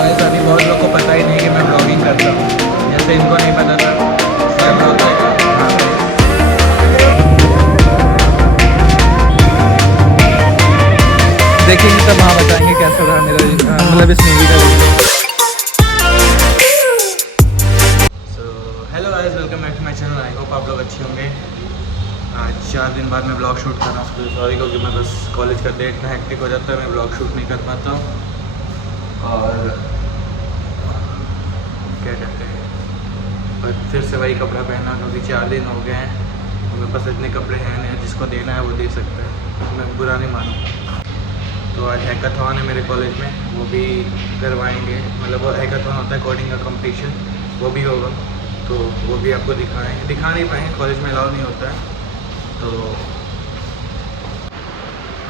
Guys अभी बहुत लोग को पता ही नहीं कि मैं ब्लॉगिंग करता हूँ, जैसे इनको नहीं पता था। मैं ब्लॉग देखेंगे तब वहाँ बताएंगे कैसा रहा मेरा मतलब इस मूवी का video. So hello guys, welcome back to my channel. I hope आप लोग अच्छे होंगे। आज 4 दिन बाद मैं ब्लॉग शूट कर रहा हूँ। सॉरी क्योंकि मैं बस कॉलेज का डे इतना हेक्टिक हो जाता है, मैं ब्लॉग शूट नहीं कर पाता हूँ। और क्या कहते हैं, और फिर से वही कपड़ा पहना क्योंकि 4 दिन हो गए हैं। मेरे पास इतने कपड़े हैं नहीं, जिसको देना है वो दे सकता है, मैं बुरा नहीं मानूँ। तो आज हैकाथॉन है मेरे कॉलेज में, वो भी करवाएंगे। मतलब वो हैकाथॉन होता है कोडिंग का कंपटीशन, वो भी होगा। तो वो भी आपको दिखा नहीं पाएंगे, कॉलेज में अलाउ नहीं होता है। तो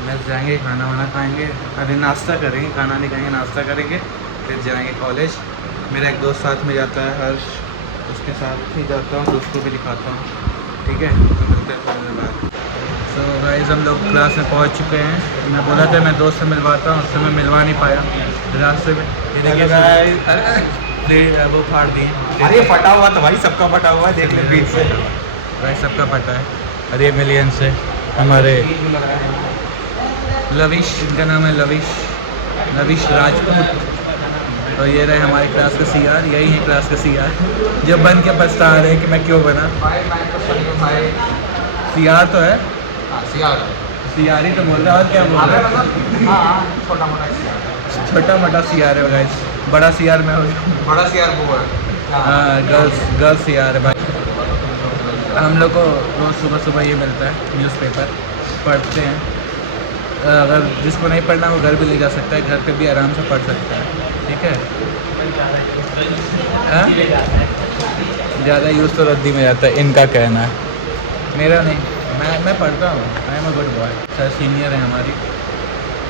मैं जाएंगे, खाना वाना खाएंगे, अरे नाश्ता करेंगे, खाना नहीं खाएंगे, नाश्ता करेंगे, फिर जाएंगे कॉलेज। मेरा एक दोस्त साथ में जाता है, हर्ष, उसके साथ ही जाता हूँ, तो उसको भी दिखाता हूँ। ठीक है, तो मिलते हैं थोड़ी देर बाद। सो गाइस हम लोग क्लास में पहुंच चुके हैं। मैं बोला था मैं दोस्त से मिलवाता हूँ, उससे मैं मिलवा नहीं पाया रास्ते में। ये देखिए वो फाड़ दिए। अरे फटा हुआ तो भाई सबका फटा हुआ है, देख ले बीच से भाई सबका फटा है। अरे मिलियन से हमारे लविश, इनका नाम है लविश राजपूत। और ये रहे हमारे क्लास का सीआर, यही है क्लास का सीआर, जो बन के पछता रहे हैं कि मैं क्यों बना। सीआर तो है, सीआर ही तो बोल रहा है, और क्या बोल रहा है। छोटा मोटा सीआर है गाइस, बड़ा सीआर मैं हूँ। बड़ा सीआर वो है। हाँ, गर्ल्स सीआर है भाई। हम लोग को रोज़ सुबह सुबह ये मिलता है न्यूज़पेपर, पढ़ते हैं। अगर जिसको नहीं पढ़ना वो घर भी ले जा सकता है, घर पे भी आराम से पढ़ सकता है। ठीक है, ज़्यादा यूज़ तो रद्दी में जाता है, इनका कहना है, मेरा नहीं। मैं पढ़ता हूँ, I am a good boy. Sir senior है हमारी,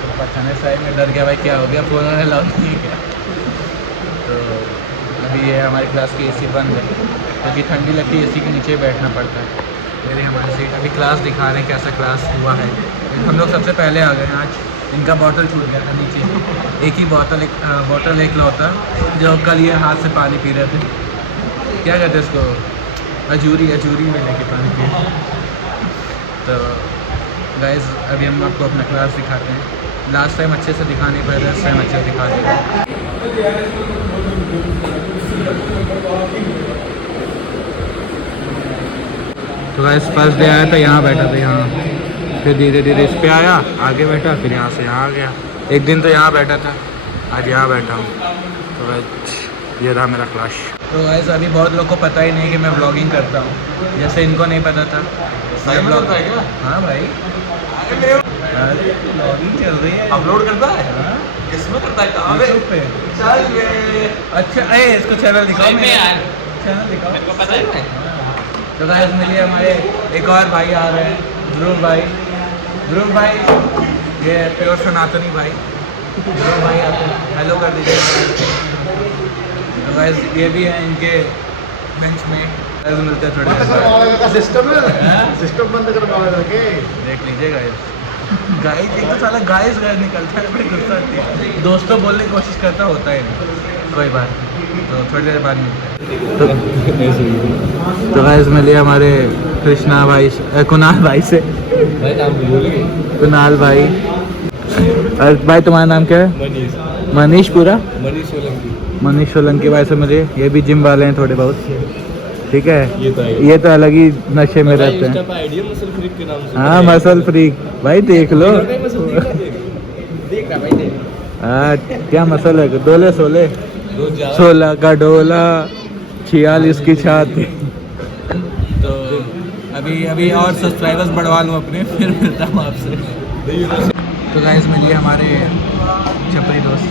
तो पछाने साइड में डर गया भाई, क्या हो गया, फ़ोन अलाउ नहीं है क्या। तो अभी ये हमारी क्लास की एसी बंद है क्योंकि ठंडी लगती है, एसी के नीचे बैठना पड़ता है। मेरी हमारी सीट, अभी क्लास दिखा रहे हैं कैसा क्लास हुआ है। हम लोग सबसे पहले आ गए हैं आज। इनका बॉटल छूट गया था नीचे, एक ही बॉटल एक लौटा, जो कल ये हाथ से पानी पी रहे थे, क्या कहते हैं इसको, अजूरी में लेके पानी पी। तो गाइस अभी हम आपको अपना क्लास दिखाते हैं। लास्ट टाइम अच्छे से दिखा नहीं पाए थे, इस टाइम अच्छे से दिखा देंगे। तो गाइस फर्स्ट डे आया था, यहाँ बैठा था, यहाँ, फिर धीरे धीरे इस पे आया, आगे बैठा, फिर यहाँ से यहाँ आ गया। एक दिन तो यहाँ बैठा था, आज यहाँ बैठा हूँ। तो गाइस ये रहा मेरा क्लास। तो गाइस अभी बहुत लोग को पता ही नहीं कि मैं ब्लॉगिंग करता हूँ, जैसे इनको नहीं पता था। मैं ब्लॉग करता है क्या? हाँ भाई, ब्लॉगिंग चल रही है। अपलोड करता है? हाँ? किसमें करता है, कहाँ पे? अच्छा, अरे इसको चैनल दिखाओ, चैनल दिखाओ, मेरे को पता ही नहीं। तो गाइस मिलिए हमारे एक और भाई आ रहे हैं, ध्रुव भाई, ये प्योर सनातनी भाई, ध्रुव भाई आते हैं, हेलो कर दीजिए। तो गाइस ये भी हैं इनके बेंच में, मिलते हैं थोड़ी देर बाद। सिस्टम बंद करवाएगा के देख लीजिए गाइस एक तो साला गाइस निकलता है, बड़ी गुस्सा आती है। दोस्तों बोलने की कोशिश करता, होता ही नहीं, कोई बात नहीं। तो थोड़ी देर बाद मिलते हैं। तो गाइस मिलिए हमारे कृष्णा भाई, कुणाल भाई से। कुणाल भाई, और भाई तुम्हारा नाम क्या है? मनीष पूरा? मनीष सोलंकी भाई से मिलिए, ये भी जिम वाले हैं थोड़े बहुत। ठीक है, ये तो अलग ही नशे में रहते हैं। हाँ, मसल फ्रीक भाई, देख लो। हाँ, क्या मसल है, डोले 16 का डोला, 46 की छाती। तो अभी और सब्सक्राइबर्स बढ़वा लूँ अपने, फिर मिलता हूँ आपसे। तो गाइस मिलिए हमारे छपरी दोस्त।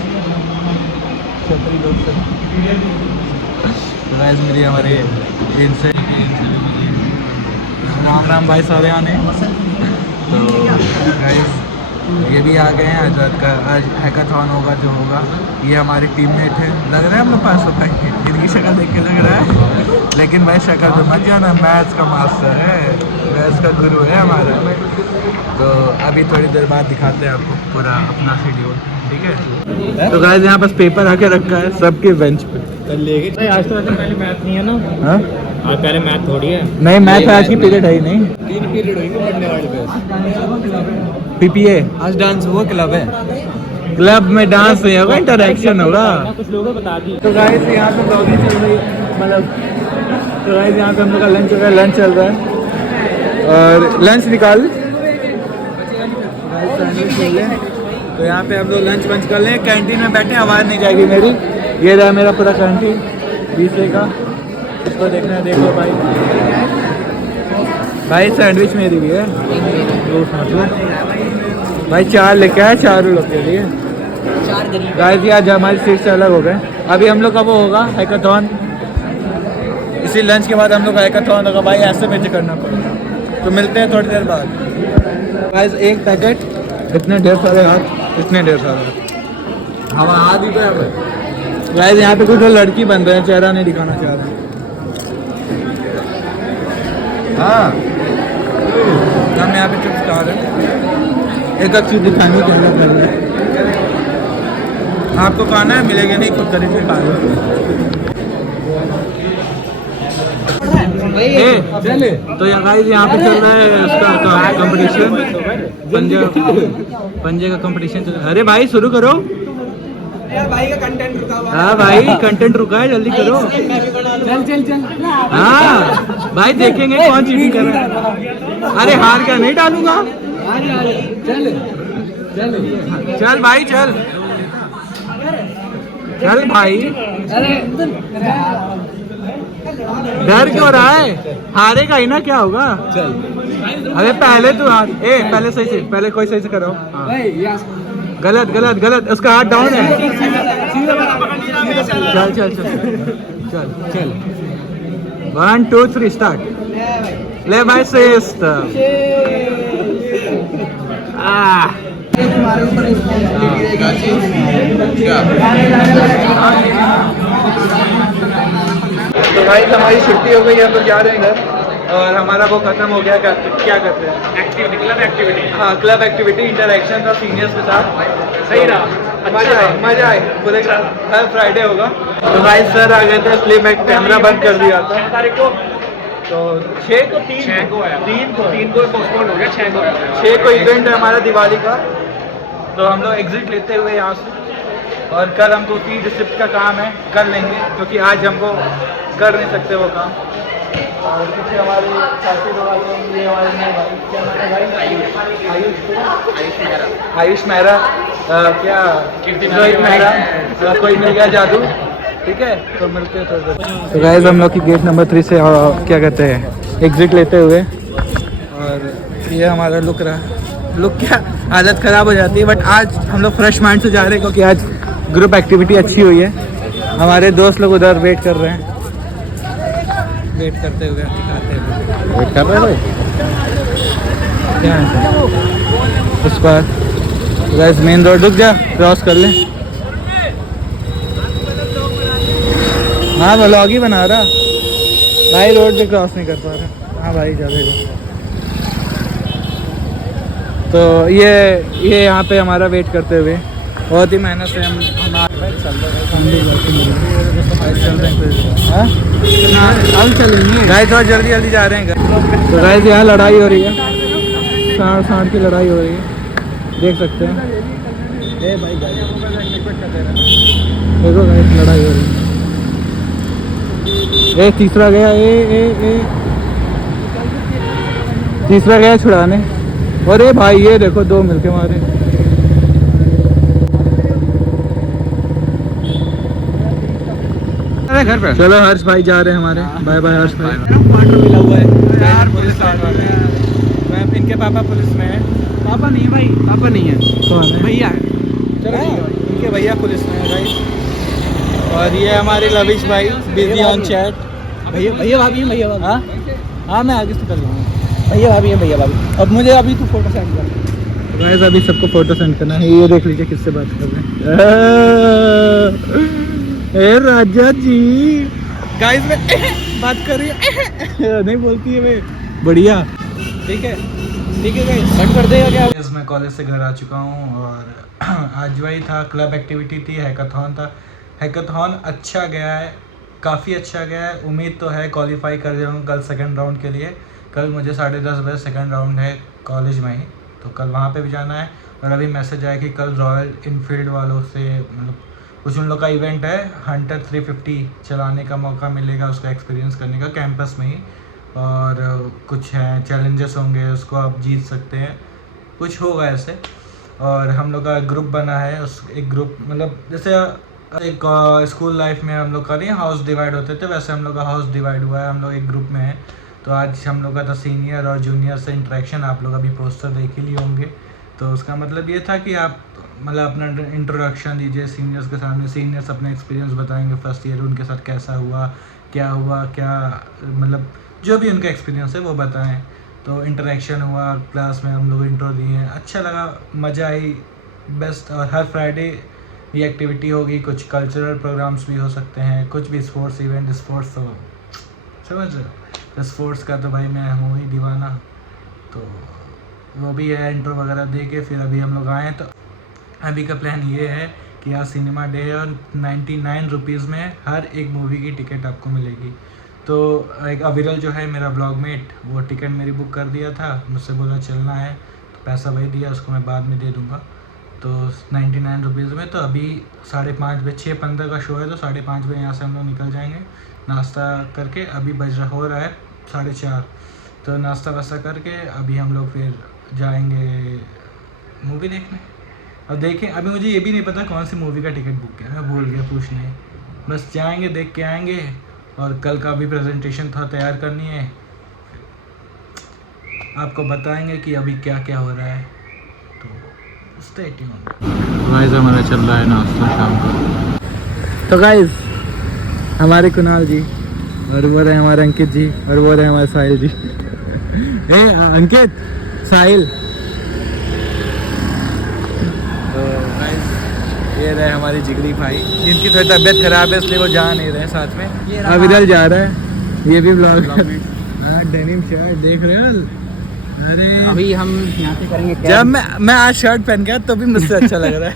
तो गाइस मिलिए हमारे इनसे, राम भाई सारे आने। तो गाइस ये भी आ गए हैं। आज़ाद का आज हैकाथॉन होगा जो होगा। ये हमारे टीममेट है। लग रहा है हम लोग पास हो भाई, इनकी शक्ल देख के लग रहा है, लेकिन भाई शक्ल तो मत जाना, मैथ्स का मास्टर है, मैथ्स का गुरु है हमारा। तो अभी थोड़ी देर बाद दिखाते हैं आपको पूरा अपना शेड्यूल, ठीक है। तो गाइस यहाँ पास पेपर आके रखा है सबके बेंच पे। भाई आज तो ऐसे पहले मैथ नहीं है ना, हाँ आज पहले मैथ थोड़ी है। नहीं, मैथ आज की पीरियड है ही नहीं। 3 पीरियड होंगे पढ़ने वाले पे। पीपीए आज डांस हुआ, क्लब है। क्लब में डांस नहीं होगा, इंटरेक्शन होगा। कुछ लोगों को बता दी। तो गाइस यहाँ पे ब्लॉगिंग चल रही है, मतलब तो गाइस यहाँ पे हम लोग का लंच हो गया, लंच चल रहा है और लंच निकाल। तो यहाँ पे हम लोग लंच वंच कर लें, कैंटीन में बैठे, आवाज़ नहीं जाएगी मेरी। ये रहा मेरा पूरा कैंटीन बीसे का, इसको देखना है, देख लो भाई। भाई सैंडविच मेरी भी है भाई, 4 लेके आए, 4 लोग के लिए। गाइस ये आज हमारी सीट से अलग हो गए। अभी हम लोग का वो होगा हैकाथॉन, इसी लंच के बाद हम लोग का हैकाथॉन होगा भाई, ऐसे मैच करना पड़ेगा। तो मिलते हैं थोड़ी देर बाद। गाइस एक पैकेट, इतने ढेर सारे हाथ, इतने ढेर सारे हाथ, हम हाथ ही पे। गाइस यहाँ पे कुछ लड़की बन रहे हैं, चेहरा नहीं दिखाना चाह रहे। हाँ हम यहाँ पे चुप खा रहे हैं, एक चीज दिखाने के लिए कर रहे हैं। आपको खाना है, मिलेगा नहीं, खुद खरीद के खा रहे। तो गाइस यहाँ पे चल रहा है उसका कंपटीशन, पंजे का कंपटीशन चल रहा है। अरे भाई शुरू करो भाई का कंटेंट रुका हुआ। हाँ भाई कंटेंट रुका है, जल्दी करो। चल हाँ भाई देखेंगे कौन चीटिंग कर रहा है। अरे हार क्या नहीं डालूंगा। चल भाई चल चल भाई, डर क्यों रहा है, हारेगा ही ना, क्या होगा। अरे पहले तो हार, पहले सही से, पहले कोई सही से करो। गलत गलत गलत, उसका हाथ डाउन है। चल चल चल चल चल 1 2 3 स्टार्ट। ले भाई श्रेष्ठ। तो भाई हमारी छुट्टी हो गई है, तो जा रहे हैं घर और हमारा वो खत्म हो गया। क्या करते हैं, एक्टिविटी, क्लब एक्टिविटी। हाँ क्लब एक्टिविटी, इंटरेक्शन था सीनियर्स के साथ, सही रहा, मजा आए पूरे। हर फ्राइडे होगा। तो भाई सर आ गए थे, इसलिए मैं कैमरा बंद कर दिया था। 6 तारीख को, तो 6 को 3 को 3 को पोस्टपोन हो गया, 6 को 6 को इवेंट है हमारा दिवाली का। तो हम लोग एग्जिट लेते हुए यहाँ से, और कल हमको फी रिसिप्ट का काम है, कर लेंगे, क्योंकि आज हमको कर नहीं सकते वो काम। और पीछे हमारे साथी लोग आते हैं, ये हमारे नए भाई, क्या नाम है भाई? आयुष मेहरा, क्या रोहित मेहरा, कोई मिल गया जादू, ठीक है। तो मिलते हैं तो गाइस हम लोग की गेट नंबर 3 से क्या कहते हैं एग्जिट लेते हुए, और ये हमारा लुक रहा। लुक क्या, हालत ख़राब हो जाती है, बट आज हम लोग फ्रेश माइंड से जा रहे हैं, क्योंकि आज ग्रुप एक्टिविटी अच्छी हुई है। हमारे दोस्त लोग उधर वेट कर रहे हैं, वेट करते हुए दिखाते हुए वेट कर रहे हैं क्या है। उस पर गाइस मेन रोड, रुक जा, क्रॉस कर लें। हाँ व्लॉग ही बना रहा भाई, रोड पे क्रॉस नहीं कर पा रहा। हाँ भाई चलेगा। तो ये यहाँ पे हमारा वेट करते हुए बहुत ही मेहनत से हम चलेंगे गाइस, और जल्दी जल्दी जा रहे हैं। तो गाइस यहाँ लड़ाई हो रही है, सांड की लड़ाई हो रही है, देख सकते हैं। देखो गाइस लड़ाई हो रही है। तीसरा गया, तीसरा गया छुड़ाने। अरे भाई ये देखो 2 मिलके मारे। घर पे चलो, हर्ष भाई जा रहे हैं हमारे। बाय बाय हर्ष भाई। वाटर मिला हुआ है, पुलिस मैं, इनके पापा पुलिस में है। पापा नहीं है भाई, पापा नहीं है, कौन है? भैया है। चलो इनके भैया पुलिस में है भाई। और ये हमारे लविश भाई बिजी ऑन चैट। भैया भाभी है, भैया भाभी। हाँ मैं आगे से कर लूँगा। भैया भाभी है, भैया भाभी। अब मुझे अभी तू फोटो सेंड कर। गाइस अभी सबको फोटो सेंड करना है। ये देख लीजिए किससे बात कर रहे हैं। ए राजा जी गाइस मैं बात कर रही हूँ नहीं बोलती है वे। बढ़िया ठीक है गाइस कट कर देगा क्या? मैं कॉलेज से घर आ चुका हूँ और आज वही था, क्लब एक्टिविटी थी, हैकाथॉन था। हैकाथॉन अच्छा गया है, काफ़ी अच्छा गया है। उम्मीद तो है क्वालिफाई कर जाऊँगा कल सेकंड राउंड के लिए। कल मुझे 10:30 बजे सेकंड राउंड है कॉलेज में ही, तो कल वहाँ पे भी जाना है। और अभी मैसेज आया कि कल रॉयल इनफील्ड वालों से मतलब कुछ उन लोग का इवेंट है, हंटर 350 चलाने का मौका मिलेगा, उसका एक्सपीरियंस करने का कैंपस में ही। और कुछ हैं चैलेंजेस होंगे, उसको आप जीत सकते हैं, कुछ होगा ऐसे। और हम लोग का ग्रुप बना है, उस एक ग्रुप मतलब जैसे एक स्कूल लाइफ में हम लोग का नहीं हाउस डिवाइड होते थे, वैसे हम लोग का हाउस डिवाइड हुआ है, हम लोग एक ग्रुप में हैं। तो आज हम लोग का था सीनियर और जूनियर से इंटरेक्शन, आप लोग अभी पोस्टर देख ही लिए होंगे। तो उसका मतलब ये था कि आप मतलब अपना इंट्रोडक्शन दीजिए सीनियर्स के सामने, सीनियर्स अपने एक्सपीरियंस बताएंगे फर्स्ट ईयर उनके साथ कैसा हुआ, क्या मतलब जो भी उनका एक्सपीरियंस है वो बताएं। तो इंटरेक्शन हुआ, क्लास में हम लोग इंट्रो दिए, अच्छा लगा, मज़ा आई, बेस्ट। और हर फ्राइडे ये एक्टिविटी होगी, कुछ कल्चरल प्रोग्राम्स भी हो सकते हैं, कुछ भी स्पोर्ट्स इवेंट, स्पोर्ट्स तो समझ रहे, स्पोर्ट्स का तो भाई मैं हूँ ही दीवाना। तो वो भी है, इंट्रो वगैरह दे के फिर अभी हम लोग आए। तो अभी का प्लान ये है कि आज सिनेमा डे है और 99 रुपीज़ में हर एक मूवी की टिकट आपको मिलेगी। तो एक अविरल जो है मेरा ब्लॉगमेट, वो टिकट मेरी बुक कर दिया था, मुझसे बोला चलना है, तो पैसा वही दिया, उसको मैं बाद में दे दूँगा। तो 99 रुपीज़ में। तो अभी 5:30 बजे 6:15 का शो है, तो 5:30 बजे यहाँ से हम लोग निकल जाएंगे नाश्ता करके। अभी हो रहा है 4:30, तो नाश्ता वास्ता करके अभी हम लोग फिर जाएंगे मूवी देखने। और देखें, अभी मुझे ये भी नहीं पता कौन सी मूवी का टिकट बुक किया, मैं भूल गया पूछने। बस जाएंगे, देख के आएंगे। और कल का भी प्रेजेंटेशन था, तैयार करनी है, आपको बताएंगे कि अभी क्या क्या हो रहा है। तो स्टे ट्यून्ड। गाइस हमारा चल रहा है नाश्ता शाम को। तो गाइस हमारे कुणाल जी और वो रहे हमारे अंकित जी और वो रहे हमारे साहिल जी। ए अंकित, साहिल। तो गाइस ये रहे हमारी जिगरी भाई, जिनकी थोड़ी तबीयत खराब है इसलिए वो जा नहीं रहे साथ में। अब इधर जा रहा है, ये भी ब्लॉग डेनिम शर्ट देख रहे हो। अरे अभी हम यहाँ से करेंगे जब मैं आज शर्ट पहन गया तो भी मुझसे अच्छा लग रहा है।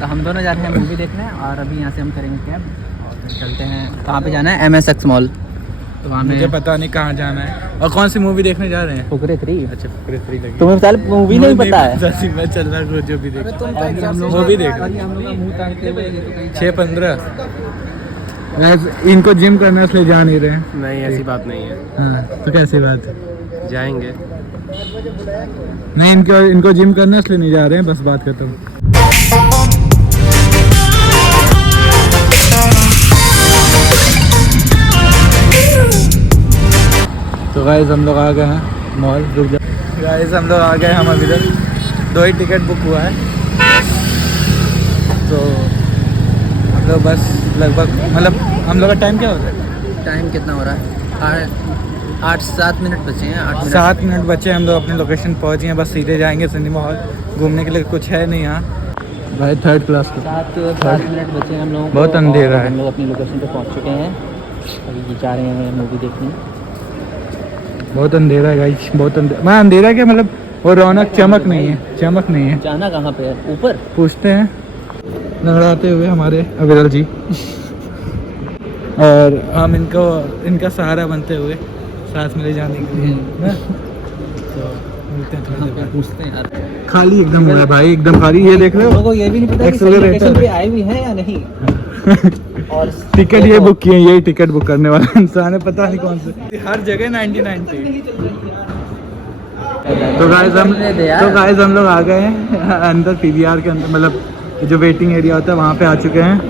तो हम दोनों जा रहे हैं मूवी देखने और अभी यहाँ से हम करेंगे कैब और फिर चलते हैं। कहाँ पे जाना है? MSX mall. तो वहाँ मुझे पता नहीं कहाँ जाना है और कौन सी मूवी देखने जा रहे हैं। फुकरे 3। अच्छा फुकरे 3 लगी। तुम्हें साल मूवी नहीं पता है? मैं चल रहा हूँ जो भी देख मूवी देख 6:15। इनको जिम करना इसलिए जा नहीं रहे। नहीं ऐसी बात नहीं है, हाँ तो कैसी बात है? जाएंगे। नहीं इनको जिम करना इसलिए नहीं जा रहे हैं, बस बात करता हूँ। तो गाइस हम लोग आ गए हैं मॉल, रुक जा। गाइस हम लोग आ गए, हम अभी तक 2 ही टिकट बुक हुआ है। तो हम लोग बस लगभग मतलब हम लोग का टाइम क्या हो रहा है? टाइम कितना हो रहा है? 8-7 मिनट बचे हैं। 7 मिनट बचे, हम लोग अपनी लोकेशन पहुँच गए हैं, बस सीधे जाएंगे सिनेमा हॉल। घूमने के लिए कुछ है नहीं यहाँ भाई, 3rd क्लास का। 7 मिनट बचे हैं हम लोग, बहुत अंधेरा है। हम लोग अपनी लोकेशन पे पहुँच चुके हैं, अभी जा रहे हैं मूवी देखने। बहुत अंधेरा है गाइस, बहुत अंधेरा। मैं अंधेरा क्या मतलब वो रौनक चमक नहीं है, चमक नहीं है। जाना कहाँ पे है? ऊपर पूछते हैं लंगड़ाते हुए हमारे अविरल जी और हम इनका सहारा बनते हुए साथ में ले जाने के लिए ना। तो मिलते हैं थोड़ी देर बाद। पूछते हैं यार, खाली एकदम हुआ है भाई, एकदम खाली। ये देख रहे हो, लोगों को ये भी नहीं पता कि सही Accelerator लोकेशन पे आए हुए हैं या नहीं। और टिकट ये बुक किए, यही टिकट बुक करने वाला इंसान है, पता नहीं कौन से। हर जगह 99 पे। तो गाइस हम लोग आ गए हैं अंदर PVR के अंदर, मतलब जो वेटिंग एरिया होता है वहाँ पे आ चुके हैं।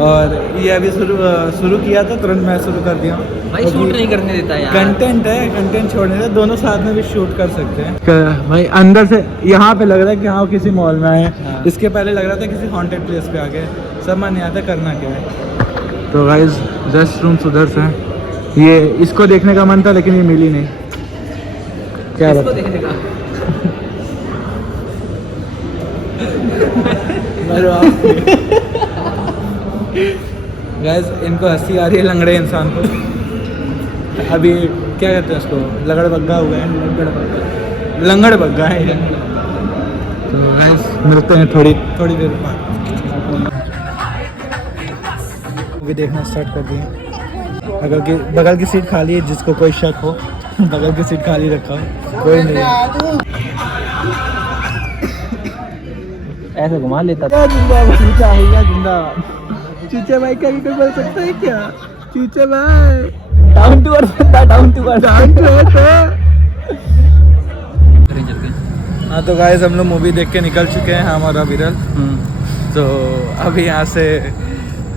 और ये अभी शुरू किया था, तुरंत मैं शुरू कर दिया हूँ भाई। शूट नहीं करने देता यार, कंटेंट है, कंटेंट छोड़ने से दोनों साथ में भी शूट कर सकते हैं भाई। अंदर से यहाँ पे लग रहा है कि हाँ किसी मॉल में आए, इसके पहले लग रहा था किसी हॉन्टेड प्लेस पे आ गए, समझ नहीं आता करना क्या है। तो गाइस रेस्ट रूम उधर से, ये इसको देखने का मन था लेकिन ये मिली नहीं। क्या इसको देखने का अरे गाइस इनको हंसी आ रही है लंगड़े इंसान को। अभी क्या कहते हैं उसको, लगड़ बग्गा हुए हैं, लंगड़ बग्गा है ये। तो गाइस मिलते हैं थोड़ी देर बाद। मूवी देखना स्टार्ट कर दिए। बगल की सीट खाली है, जिसको कोई शक हो बगल की सीट खाली रखा हो, कोई नहीं है। ऐसे घुमा लेता था। चूचा होगा जिंदाबाद। चूचे भाई का भी कोई बोल सकता है क्या? चूचे भाई डाउन टू अर्थ बंदा, डाउन टू अर्थ। हाँ तो गाइस हम लोग मूवी देख के निकल चुके हैं, हम और विरल। तो अभी यहाँ से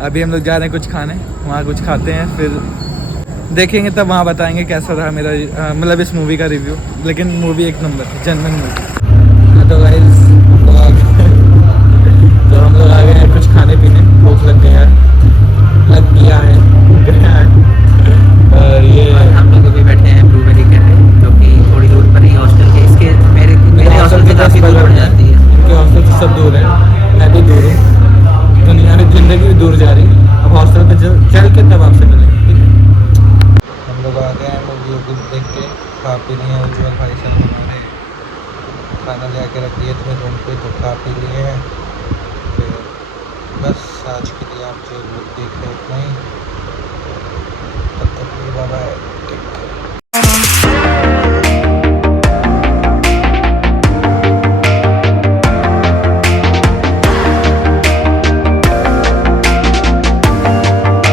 अभी हम लोग जा रहे हैं कुछ खाने, वहाँ कुछ खाते हैं, फिर देखेंगे तब वहाँ बताएंगे कैसा रहा मेरा मतलब इस मूवी का रिव्यू। लेकिन मूवी एक नंबर है, जेन्युइन मूवी। हाँ तो गाइस तो हम लोग आ गए हैं कुछ खाने पीने, भूख लग गया है। और ये हम लोग अभी बैठे हैं ब्लूबेरी कैफे, जो कि थोड़ी दूर पर ही हॉस्टल के, इसके मेरे हॉस्टल से काफ़ी दूर पड़ जाती है। इनके हॉस्टल से सब दूर है, मैं भी दूर हूँ। दुनिया में ज़िंदगी भी दूर जा रही है। अब हॉस्टल पे चल के तब आपसे मिलेंगे, ठीक है? हम लोग आ गए हैं मूवी देख के, खा पी लिए हैं। उज्जवल भाई साहब ने खाना ले आके रख दिए थे रूम पे, तो खा पी लिए हैं। फिर बस आज के लिए आप जो देख रहे उतना ही। तब तक बाय बाय।